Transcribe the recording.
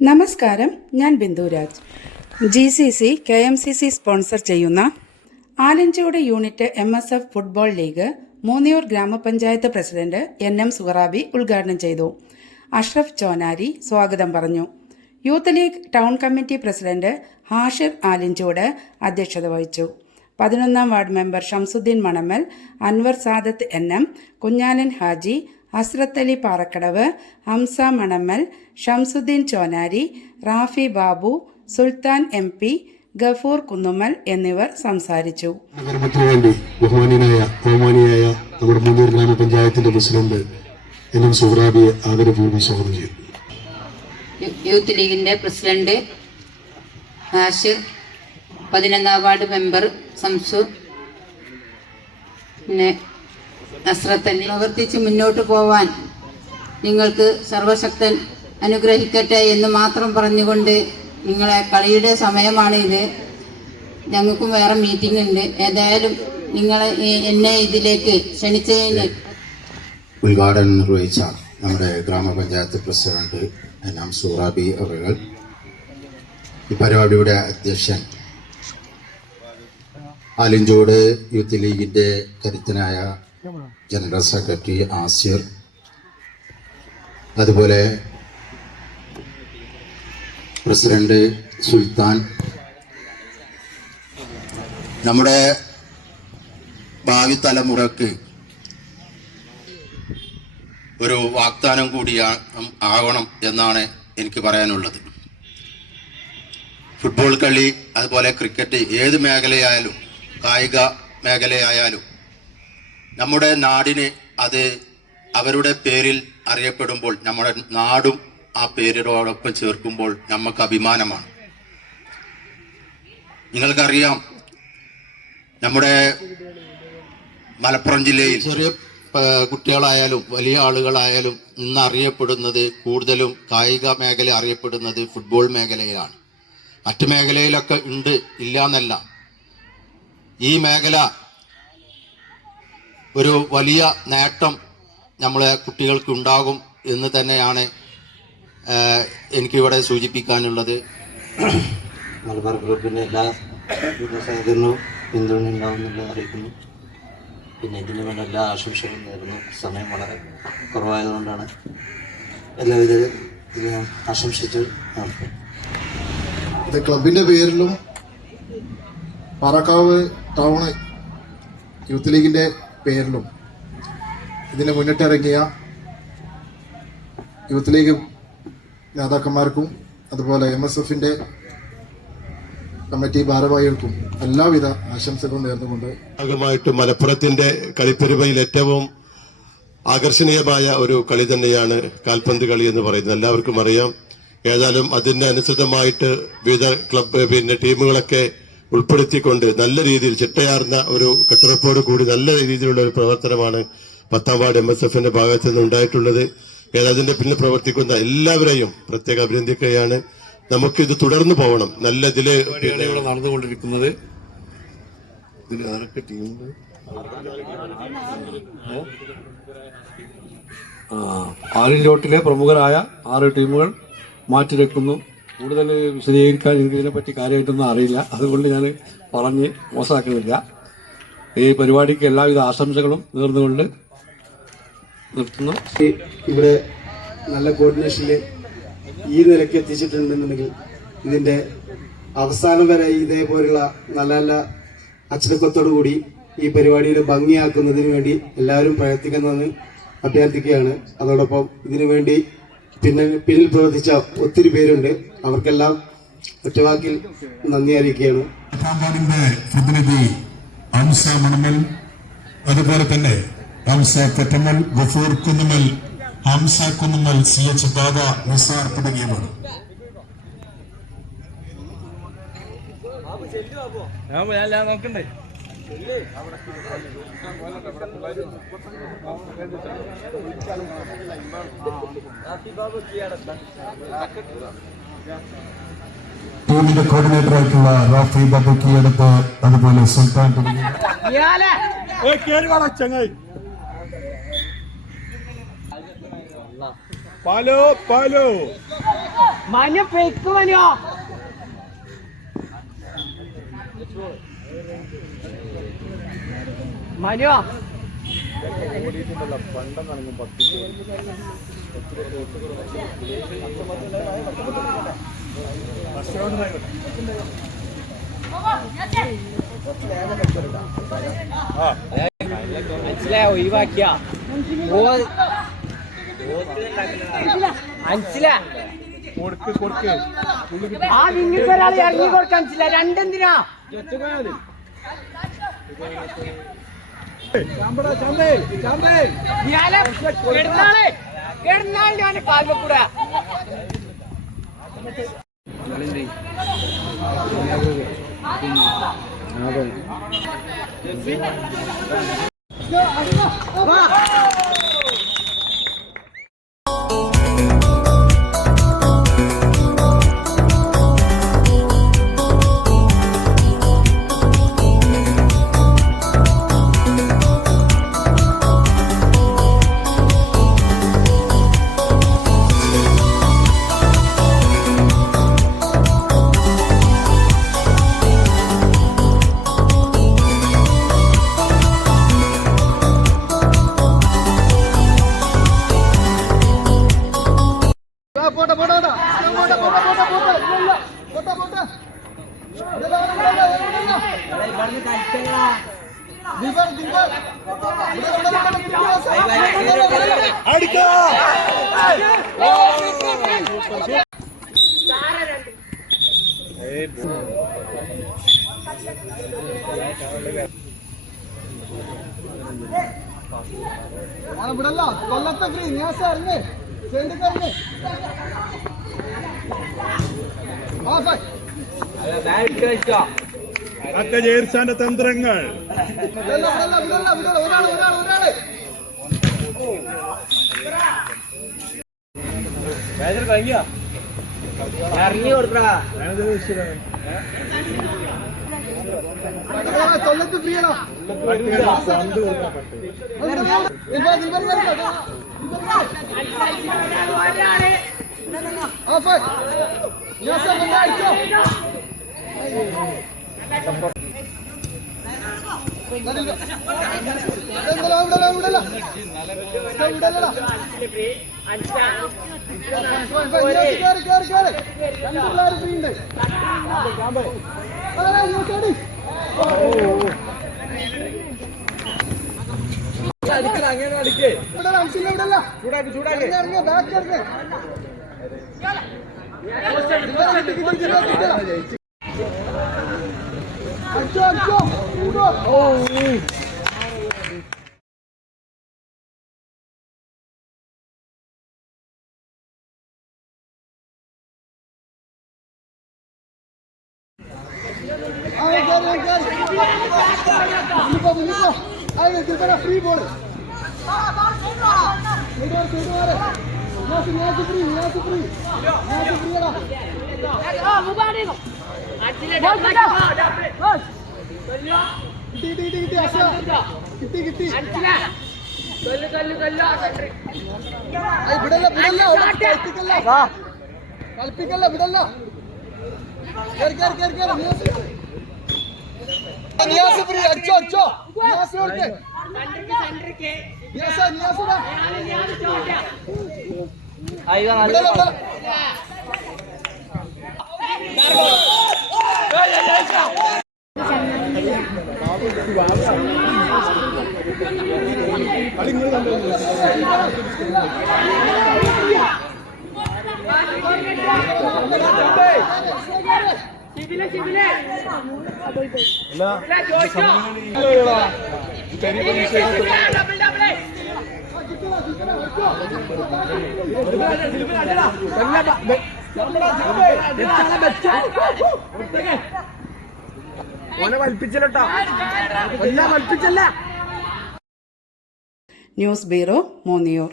നമസ്കാരം, ഞാൻ Binduraj. GCC KMCC sponsor ചെയ്യുന്ന Alanchode unit MSF football league Moonniyur ഗ്രാമപഞ്ചായത്ത് പ്രസിഡന്റ് NM സുഹറാബി ഉദ്ഘാടനം ചെയ്തു. അഷ്റഫ് ചോനാരി സ്വാഗതം പറഞ്ഞു. Youth league town committee president Hashir Alanchode അധ്യക്ഷത വഹിച്ചു. 11ാം ward member Shamsuddeen Manammal, Anwar Sadath NM, Kunhalan Haji, Hazrath Ali Parakkadavu, Hamza Manammal, Shamsuddin Chonari, Rafi Babu, സുൽത്താൻ MP, ഗഫൂർ കുന്നുമ്മൽ എന്നിവർ സംസാരിച്ചു. ബഹുമാനിയായ നമ്മുടെ മൂന്നൂർ ഗ്രാമപഞ്ചായത്തിന്റെ പ്രസിഡന്റ് NM സുഹറാബിയെ ആദരപൂർവ്വം സ്വാഗതം ചെയ്യുന്നു. യൂത്ത് ലീഗിന്റെ പ്രസിഡന്റ് ഹാഷിർ, 11ാം വാർഡ് മെമ്പർ സംസു, പിന്നെ നസ്രത്ത് അലി. പ്രവർത്തിച്ച് മുന്നോട്ട് പോവാൻ നിങ്ങൾക്ക് സർവശക്തൻ അനുഗ്രഹിക്കട്ടെ എന്ന് മാത്രം പറഞ്ഞുകൊണ്ട്, നിങ്ങളെ കളിയുടെ സമയമാണ് ഇത്, ഞങ്ങൾക്കും വേറെ മീറ്റിംഗ് ഉണ്ട്. ഏതായാലും നിങ്ങളെ എന്നെ ഇതിലേക്ക് ക്ഷണിച്ചതിന് ഉദ്ഘാടനം നിർവഹിച്ച നമ്മുടെ ഗ്രാമപഞ്ചായത്ത് പ്രസിഡന്റ് NM സുഹറാബി അവർ, ഈ പരിപാടിയുടെ അധ്യക്ഷൻ ആലഞ്ചോട് യൂത്ത് ലീഗിന്റെ കരുത്തനായ ജനറൽ സെക്രട്ടറി ആസിർ, അതുപോലെ പ്രസിഡന്റ് സുൽത്താൻ, നമ്മുടെ ഭാവി തലമുറക്ക് ഒരു വാഗ്ദാനം കൂടി ആവണം എന്നാണ് എനിക്ക് പറയാനുള്ളത്. ഫുട്ബോൾ കളി, അതുപോലെ ക്രിക്കറ്റ്, ഏത് മേഖലയായാലും കായിക മേഖലയായാലും നമ്മുടെ നാടിന് അത് അവരുടെ പേരിൽ അറിയപ്പെടുമ്പോൾ, നമ്മുടെ നാടും ആ പേരിനോടൊപ്പം ചേർക്കുമ്പോൾ നമുക്ക് അഭിമാനമാണ്. നിങ്ങൾക്കറിയാം, നമ്മുടെ മലപ്പുറം ജില്ലയിൽ ചെറിയ കുട്ടികളായാലും വലിയ ആളുകളായാലും ഇന്ന് അറിയപ്പെടുന്നത്, കൂടുതലും കായിക മേഖല അറിയപ്പെടുന്നത് ഫുട്ബോൾ മേഖലയിലാണ്. മറ്റു മേഖലയിലൊക്കെ ഉണ്ട്, ഇല്ല എന്നല്ല. ഈ മേഖല ഒരു വലിയ നേട്ടം നമ്മളെ കുട്ടികൾക്ക് ഉണ്ടാകും എന്ന് തന്നെയാണ് എനിക്കിവിടെ സൂചിപ്പിക്കാനുള്ളത്. മലബാർ ഗ്രൂപ്പിൻ്റെ എല്ലാ സഹകരണവും പിന്തുണ ഉണ്ടാവുമെന്ന് അറിയിക്കുന്നു. പിന്നെ ഇതിന് വേണ്ട എല്ലാ ആശംസകളും നേരുന്നു. സമയം വളരെ കുറവായതുകൊണ്ടാണ് എല്ലാവിധ ആശംസിച്ച് ഇത് ക്ലബിന്റെ പേരിലും പാറക്കാവ് ടൗൺ യൂത്ത് ലീഗിന്റെ പേരിലും ഇതിന് മുന്നിട്ടിറങ്ങിയ യൂത്ത് ലീഗ് നേതാക്കന്മാർക്കും അതുപോലെ MSFന്റെ കമ്മിറ്റി ഭാരവാഹികൾക്കും എല്ലാവിധ ആശംസകളും നേർന്നുകൊണ്ട് ഭാഗമായിട്ട് മലപ്പുറത്തിന്റെ കളിപ്പെരുമയിൽ ഏറ്റവും ആകർഷണീയമായ ഒരു കളി തന്നെയാണ് കാൽപന്ത് കളി എന്ന് പറയുന്നത്. എല്ലാവർക്കും അറിയാം. ഏതായാലും അതിന് അനുസൃതമായിട്ട് വിവിധ ക്ലബ് ടീമുകളൊക്കെ ഉൾപ്പെടുത്തിക്കൊണ്ട് നല്ല രീതിയിൽ ചിട്ടയാർന്ന ഒരു കെട്ടുറപ്പോട് കൂടി നല്ല രീതിയിലുള്ള ഒരു പ്രവർത്തനമാണ് 10ാം വാർഡ് MSFന്റെ ഭാഗത്ത് നിന്ന് ഉണ്ടായിട്ടുള്ളത്. അതിന്റെ പിന്നിൽ പ്രവർത്തിക്കുന്ന എല്ലാവരെയും പ്രത്യേകം അഭിനന്ദിക്കുകയാണ്. നമുക്കിത് തുടർന്നു പോകണം. നല്ല ഇതില് ഇവിടെ നടന്നുകൊണ്ടിരിക്കുന്നത്. ആലിൻലോട്ടിലെ പ്രമുഖരായ 6 ടീമുകൾ മാറ്റിവെക്കുന്നു. കൂടുതൽ വിശദീകരിക്കാൻ എനിക്ക് ഇതിനെപ്പറ്റി കാര്യമായിട്ടൊന്നും അറിയില്ല, അതുകൊണ്ട് ഞാൻ പറഞ്ഞ് മോശമാക്കുന്നില്ല. ഈ പരിപാടിക്ക് എല്ലാവിധ ആശംസകളും നേർന്നുകൊണ്ട് നിർത്തുന്നു. ഇവിടെ നല്ല കോർഡിനേഷനിൽ ഈ നിലയ്ക്ക് എത്തിച്ചിട്ടുണ്ടെന്നുണ്ടെങ്കിൽ ഇതിന്റെ അവസാനം വരെ ഇതേപോലുള്ള നല്ല നല്ല അച്ചടക്കത്തോടു കൂടി ഈ പരിപാടിയുടെ ഭംഗിയാക്കുന്നതിന് വേണ്ടി എല്ലാവരും പ്രയത്നിക്കുന്നതെന്ന് അഭ്യർത്ഥിക്കുകയാണ്. അതോടൊപ്പം ഇതിനു വേണ്ടി പിന്നിൽ പ്രവർത്തിച്ച ഒത്തിരി പേരുണ്ട്. അവർക്കെല്ലാം ഒറ്റവാക്കിൽ നന്ദി അറിയിക്കുകയാണ്. പ്രതിനിധി ഹംസ മണമൽ, അതുപോലെ തന്നെ ഹംസ തെറ്റമ്മൽ, ഗഫൂർ കുന്നുമ്മൽ, ഹംസ കുന്നുമ്മൽ, CH ബാബ, നിസാർ തുടങ്ങിയവർ. നോക്കണ്ടേ ടീമിന്റെ കോർഡിനേറ്റർ ആയിട്ടുള്ള റാഫി ബാബു കീഴടത്ത്, അതുപോലെ സുൽത്താൻ തുടങ്ങിയ പാലോ മനു ഫേക്ക് മനു മനു മനസ്സിലായ ഒഴിവാക്കിയ മനസ്സില ആ നിങ്ങൾക്ക് ഒരാൾ ഇറങ്ങി കൊടുക്കാൻ മനസ്സില രണ്ടെന്തിനാ ഞാൻ കാൽമക്കൂട കൊല്ലത്തെ ഫ്രീ ഇറങ്ങ് ചെണ്ടിക്കറിഞ്ഞ് ചേർച്ചാന്റെ തന്ത്രങ്ങൾ ഇറങ്ങി കൊടുക്കടാ കൊല്ലത്ത് ഫ്രീ ആണോ അങ്ങനെ അടിക്കേ ചൂടാക്കി ചൂടാക്കി ബാക്ക് ഇറങ്ങ് ഫ്രീ ബോൾ കിട്ടി കളിപ്പിക്കല്ല വിടല്ല അടിച്ചോ അടിച്ചോ ന്യൂസ് ബ്യൂറോ മൂന്നിയൂർ.